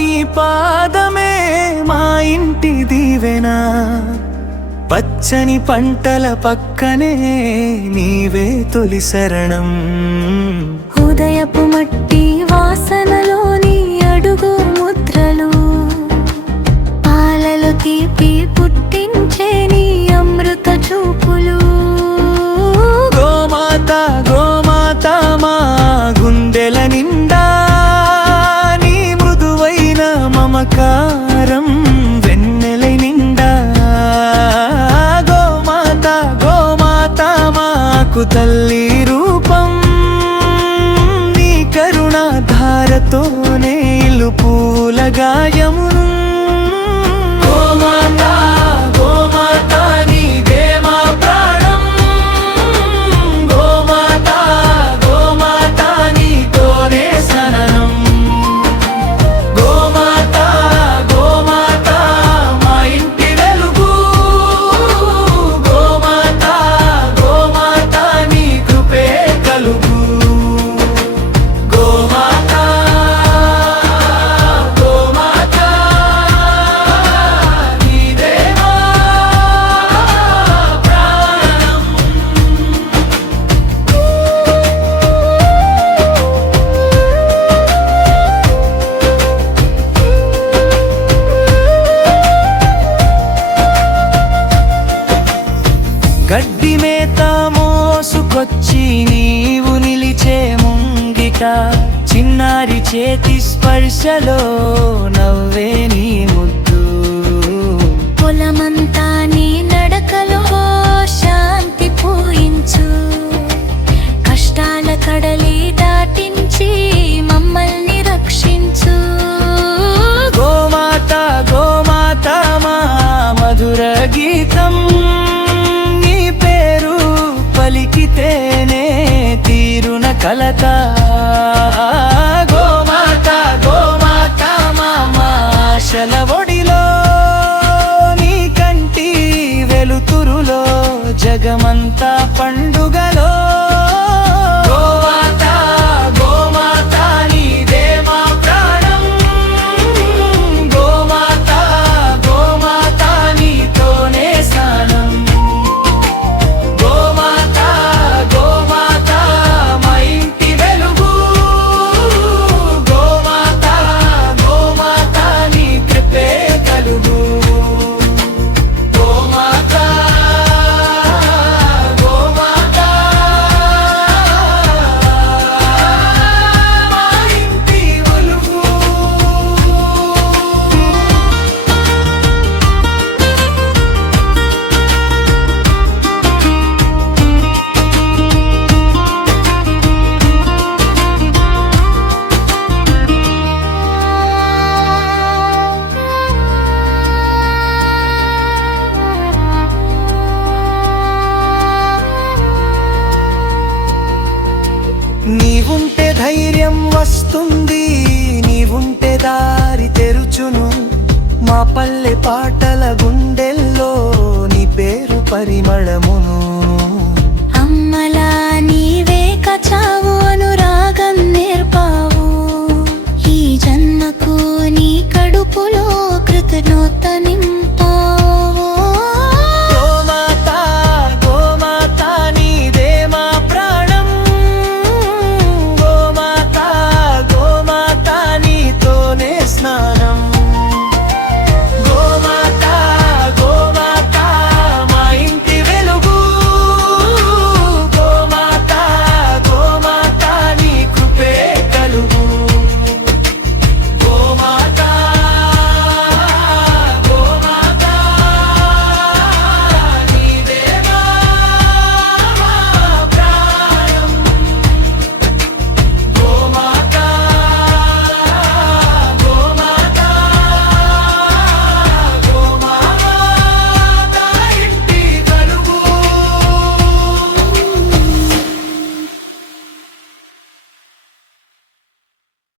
నీ పాదమే మా ఇంటి దీవెనా, పచ్చని పంటల పక్కనే నీవే తొలి శరణం. హృదయపు మట్టి వాసనలోని అడుగు ముద్రలు, పాలలో తీపి పుట్టించే నీ అమృత చూపులు. గోమాత గోమాత మా గుండెల నిండా నీ మృదువైన మమకారం వెన్నెలై నిండా. గోమాత గోమాత మాకు తల్లి రూపం, నీ కరుణాధారతోనే ఇల్లు పూల గాయమును. గోమాత గోమాత నీదే మా ప్రాణం, గోమాత గోమాత నీతోనే శరణం. గోమాత గోమాత మా ఇంటి వెలుగు, గోమాత గోమాత నీ కృపే కలుగు. గోమాత గోమాత నీదే మా ప్రాణం. గడ్డి మేత మోసుకొచ్చి నీవు నిలిచే ముంగిట, చిన్నారి చేతి స్పర్శలో నవ్వే నీ ముద్దు. పొలమంతా నీ నడకలో శాంతి పూయించు, కష్టాల కడలి దాటించి మమ్మల్ని రక్షించు. గోమాత గోమాత మా మధుర గీతం, నీ పేరు పలికితేనే తీరున కలత. గోమాత గోమాత మా ఆశల ఒడిలో, నీ కంటి వెలుతురులో జగమంతా పండుగలో. గోమాత గోమాత నీదే మా ప్రాణం, గోమాత గోమాత నీతోనే స్నానం. గోమాత గోమాత మా ఇంటి వెలుగు, గోమాత గోమాత నీ కృపే కలుగు. గోమాత గోమాత మా ఇంటి వెలుగు. నీవుంటే ధైర్యం వస్తుంది, నీవుంటే దారి తెరుచును. మా పల్లె పాటల గుండెల్లో నీ పేరు పరిమళమును.